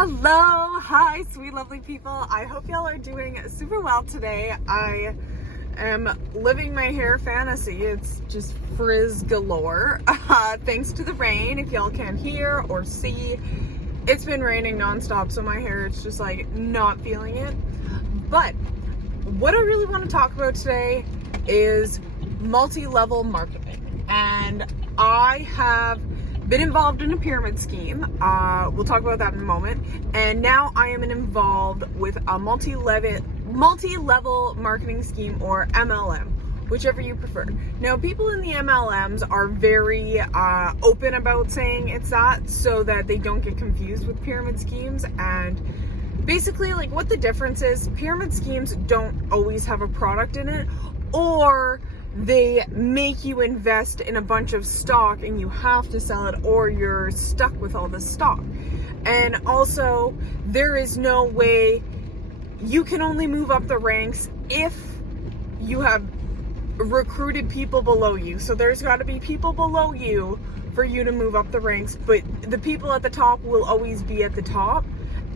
Hello, hi, sweet, lovely people. I hope y'all are doing super well today. I am living my hair fantasy. It's just frizz galore. Thanks to the rain, if y'all can't hear or see, it's been raining nonstop, so my hair is just like not feeling it. But what I really want to talk about today is multi-level marketing. And I have been involved in a pyramid scheme. We'll talk about that in a moment. And now I am involved with a multi-level marketing scheme, or MLM, whichever you prefer. Now, people in the MLMs are very open about saying it's that, so that they don't get confused with pyramid schemes. And basically, like, what the difference is, pyramid schemes don't always have a product in it, or they make you invest in a bunch of stock and you have to sell it, or you're stuck with all this stock. And also, there is no way you can only move up the ranks if you have recruited people below you. So there's got to be people below you for you to move up the ranks, but the people at the top will always be at the top.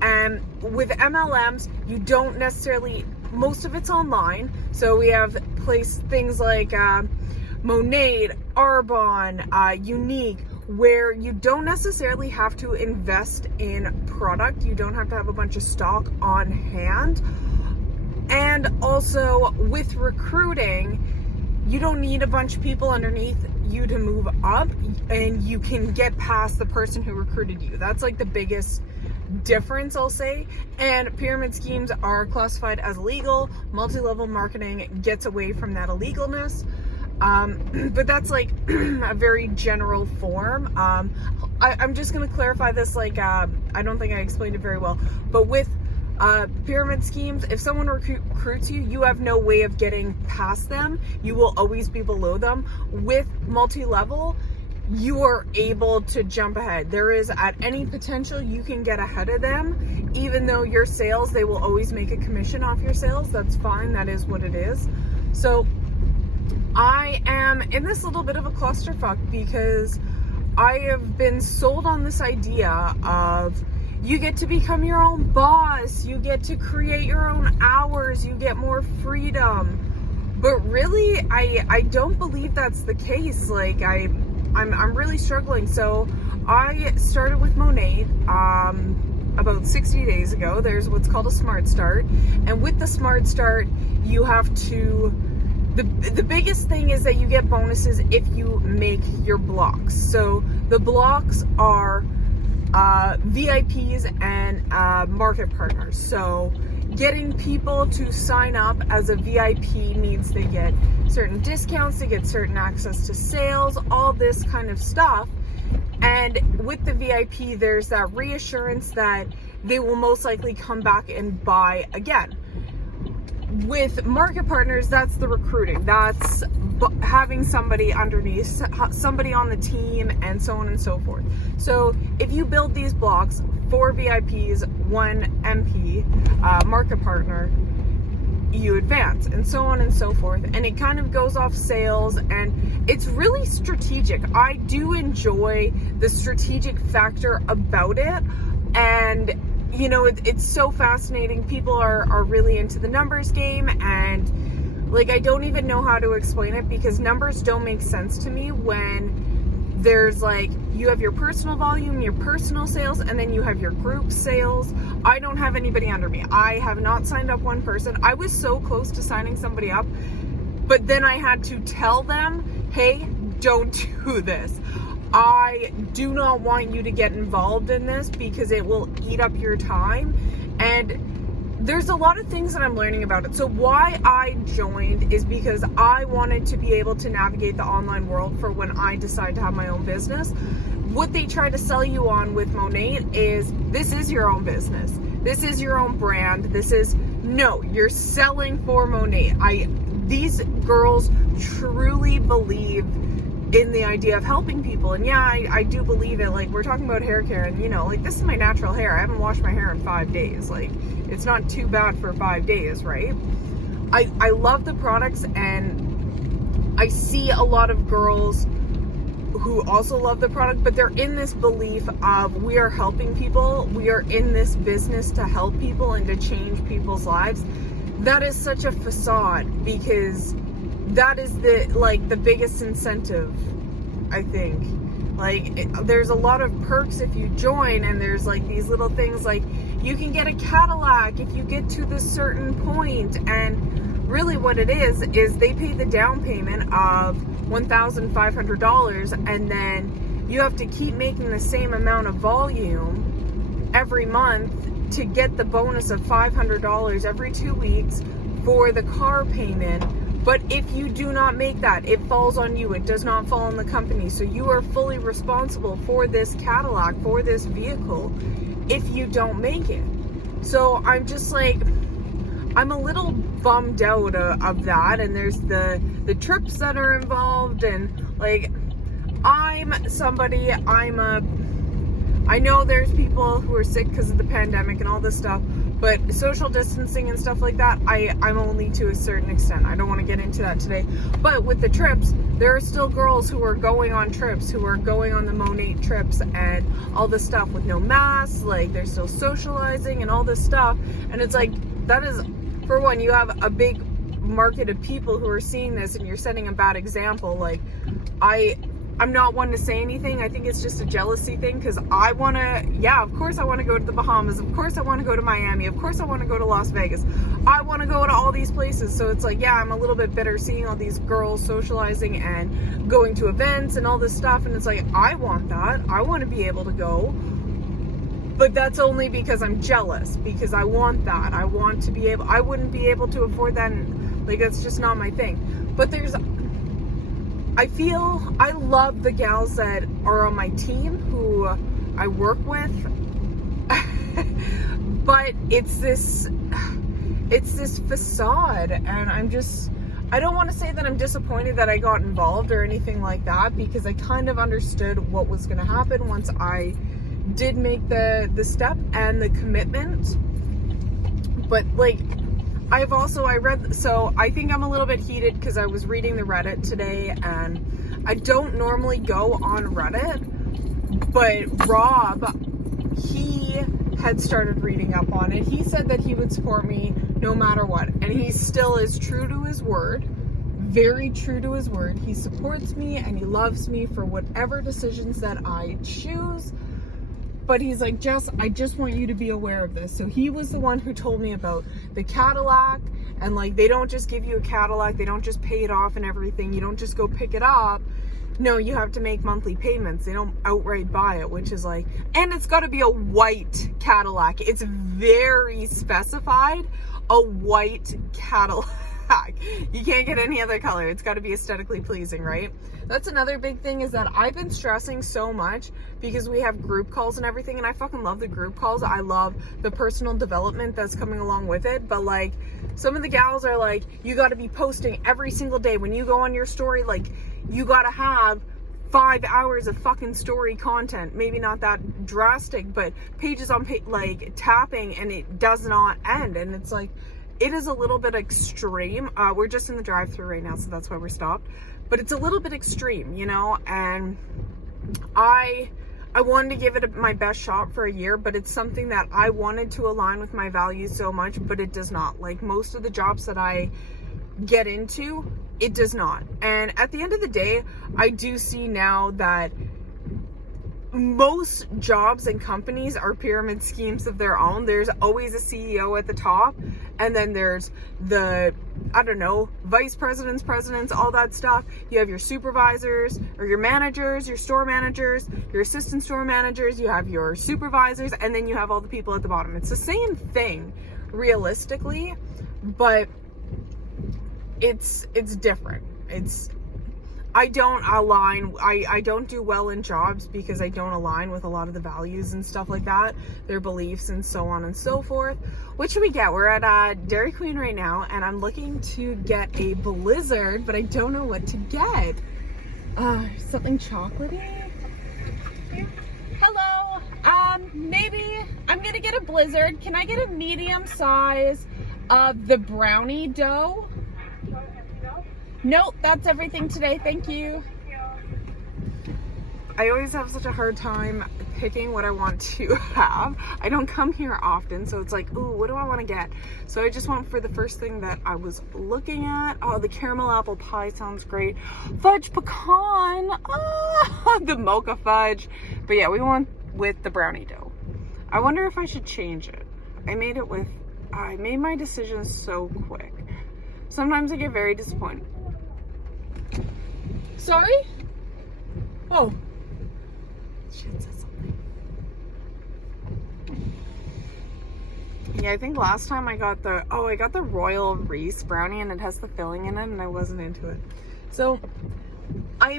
And with MLMs, you don't necessarily, most of it's online. So we have things like MONAT, Arbonne, Unique, where you don't necessarily have to invest in product. You don't have to have a bunch of stock on hand. And also with recruiting, you don't need a bunch of people underneath you to move up, and you can get past the person who recruited you. That's like the biggest difference, I'll say. And pyramid schemes are classified as illegal. Multi-level marketing gets away from that illegalness. But that's like a very general form. I'm just going to clarify this, like, I don't think I explained it very well, but with pyramid schemes, if someone recruits you, you have no way of getting past them. You will always be below them. With multi-level, you are able to jump ahead. There is, at any potential, you can get ahead of them. Even though your sales, they will always make a commission off your sales. That's fine. That is what it is. So I am in this little bit of a clusterfuck because I have been sold on this idea of you get to become your own boss, you get to create your own hours, you get more freedom. But really, I don't believe that's the case. Like, I'm really struggling. So I started with MONAT about 60 days ago. There's what's called a Smart Start. And with the Smart Start, you have to, the biggest thing is that you get bonuses if you make your blocks. So the blocks are VIPs and market partners. So getting people to sign up as a VIP means they get certain discounts, they get certain access to sales, all this kind of stuff. And with the VIP, there's that reassurance that they will most likely come back and buy again. With market partners, that's the recruiting. That's having somebody underneath, somebody on the team, and so on and so forth. So if you build these blocks, 4 VIPs, 1 MP, market partner, you advance, and so on and so forth. And it kind of goes off sales, and it's really strategic. I do enjoy the strategic factor about it. And you know, it's so fascinating. People are really into the numbers game, and like, I don't even know how to explain it, because numbers don't make sense to me when there's like, you have your personal volume, your personal sales, and then you have your group sales. I don't have anybody under me. I have not signed up one person. I was so close to signing somebody up, but then I had to tell them, hey, don't do this. I do not want you to get involved in this because it will eat up your time. And there's a lot of things that I'm learning about it. So why I joined is because I wanted to be able to navigate the online world for when I decide to have my own business. What they try to sell you on with MONAT is, this is your own business. This is your own brand. No, you're selling for MONAT. These girls truly believe in the idea of helping people. And yeah, I do believe it. Like, we're talking about hair care, and you know, like, this is my natural hair. I haven't washed my hair in 5 days. Like, it's not too bad for 5 days, right? I love the products, and I see a lot of girls who also love the product, but they're in this belief of we are helping people, we are in this business to help people and to change people's lives. That is such a facade, because that is the biggest incentive, I think. There's a lot of perks if you join, and there's these little things like you can get a Cadillac if you get to this certain point, and really what it is they pay the down payment of $1,500, and then you have to keep making the same amount of volume every month to get the bonus of $500 every 2 weeks for the car payment. But if you do not make that, it falls on you. It does not fall on the company. So you are fully responsible for this Cadillac, for this vehicle, if you don't make it. So I'm just I'm a little bummed out of that. And there's the trips that are involved, and I know there's people who are sick because of the pandemic and all this stuff, but social distancing and stuff like that, I'm only to a certain extent. I don't want to get into that today. But with the trips, there are still girls who are going on trips, who are going on the MONAT trips and all this stuff with no masks. They're still socializing and all this stuff. And it's that is, for one, you have a big market of people who are seeing this, and you're setting a bad example. I'm not one to say anything. I think it's just a jealousy thing, because of course I want to go to the Bahamas. Of course I want to go to Miami. Of course I want to go to Las Vegas. I want to go to all these places. So it's I'm a little bit bitter seeing all these girls socializing and going to events and all this stuff. And it's I want that. I want to be able to go. But that's only because I'm jealous, because I want that. I want to be able, I wouldn't be able to afford that. And that's just not my thing. But I love the gals that are on my team who I work with, but it's this facade, and I don't want to say that I'm disappointed that I got involved or anything like that, because I kind of understood what was going to happen once I did make the step and the commitment. But I think I'm a little bit heated because I was reading the Reddit today, and I don't normally go on Reddit, but Rob, he had started reading up on it. He said that he would support me no matter what, and he still is true to his word, very true to his word. He supports me and he loves me for whatever decisions that I choose. But he's Jess, I just want you to be aware of this. So he was the one who told me about the Cadillac, and they don't just give you a Cadillac, they don't just pay it off and everything. You don't just go pick it up. No, you have to make monthly payments. They don't outright buy it, which is and it's got to be a white Cadillac. It's very specified, a white Cadillac. You can't get any other color. It's got to be aesthetically pleasing, right? That's another big thing, is that I've been stressing so much because we have group calls and everything, and I fucking love the group calls. I love the personal development that's coming along with it. But some of the gals are you got to be posting every single day. When you go on your story, you got to have 5 hours of fucking story content. Maybe not that drastic, but pages on tapping, and it does not end. And it's it is a little bit extreme. We're just in the drive-thru right now, so that's why we're stopped. But it's a little bit extreme, and I wanted to give it my best shot for a year, but it's something that I wanted to align with my values so much, but it does not. Most of the jobs that I get into, it does not. And at the end of the day, I do see now that most jobs and companies are pyramid schemes of their own. There's always a CEO at the top, and then there's the, vice presidents, presidents, all that stuff. You have your supervisors or your managers, your store managers, your assistant store managers, you have your supervisors, and then you have all the people at the bottom. It's the same thing, realistically, but it's different. I don't align, I don't do well in jobs because I don't align with a lot of the values and stuff like that, their beliefs and so on and so forth. What should we get? We're at Dairy Queen right now, and I'm looking to get a Blizzard, but I don't know what to get. Something chocolatey? Hello, maybe I'm gonna get a Blizzard. Can I get a medium size of the brownie dough? Nope, that's everything today. Thank you. I always have such a hard time picking what I want to have. I don't come here often, so it's like, ooh, what do I want to get? So I just went for the first thing that I was looking at. Oh, the caramel apple pie sounds great. Fudge pecan, the mocha fudge. But yeah, we went with the brownie dough. I wonder if I should change it. I made my decisions so quick. Sometimes I get very disappointed. Sorry? Oh. She had said something. Yeah, I think last time I got the Royal Reese brownie and it has the filling in it and I wasn't into it. So I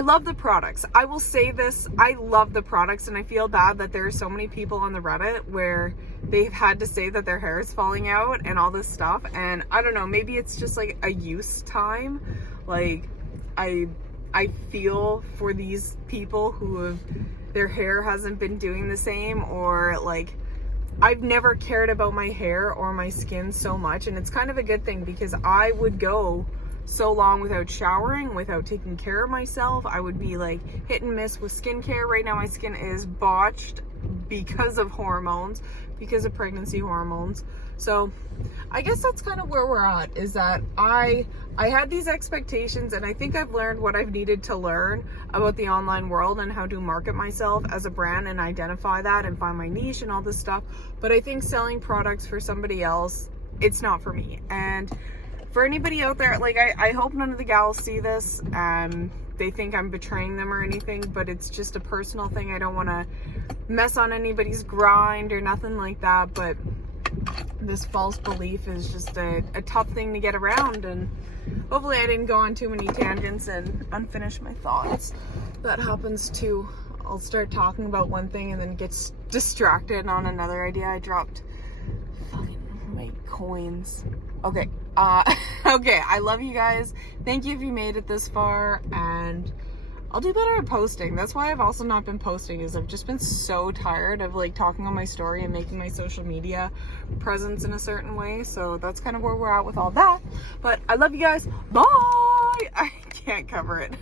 love the products. I will say this, I love the products, and I feel bad that there are so many people on the Reddit where they've had to say that their hair is falling out and all this stuff. And I don't know, maybe it's just like a use time. Like I feel for these people who have, their hair hasn't been doing the same, or like, I've never cared about my hair or my skin so much, and it's kind of a good thing because I would go so long without showering, without taking care of myself. I would be like hit and miss with skincare. Right now my skin is botched because of hormones, because of pregnancy hormones. So I guess that's kind of where we're at, is that I had these expectations, and I think I've learned what I've needed to learn about the online world and how to market myself as a brand and identify that and find my niche and all this stuff. But I think selling products for somebody else, it's not for me. And for anybody out there, like, I hope none of the gals see this and they think I'm betraying them or anything, but it's just a personal thing. I don't want to mess on anybody's grind or nothing like that, but this false belief is just a tough thing to get around, and hopefully I didn't go on too many tangents and unfinish my thoughts. That happens too. I'll start talking about one thing and then get distracted on another idea. I dropped fucking my coins. Okay. Okay, I love you guys. Thank you if you made it this far, and I'll do better at posting. That's why I've also not been posting, is I've just been so tired of like talking on my story and making my social media presence in a certain way. So that's kind of where we're at with all that. But I love you guys. Bye! I can't cover it.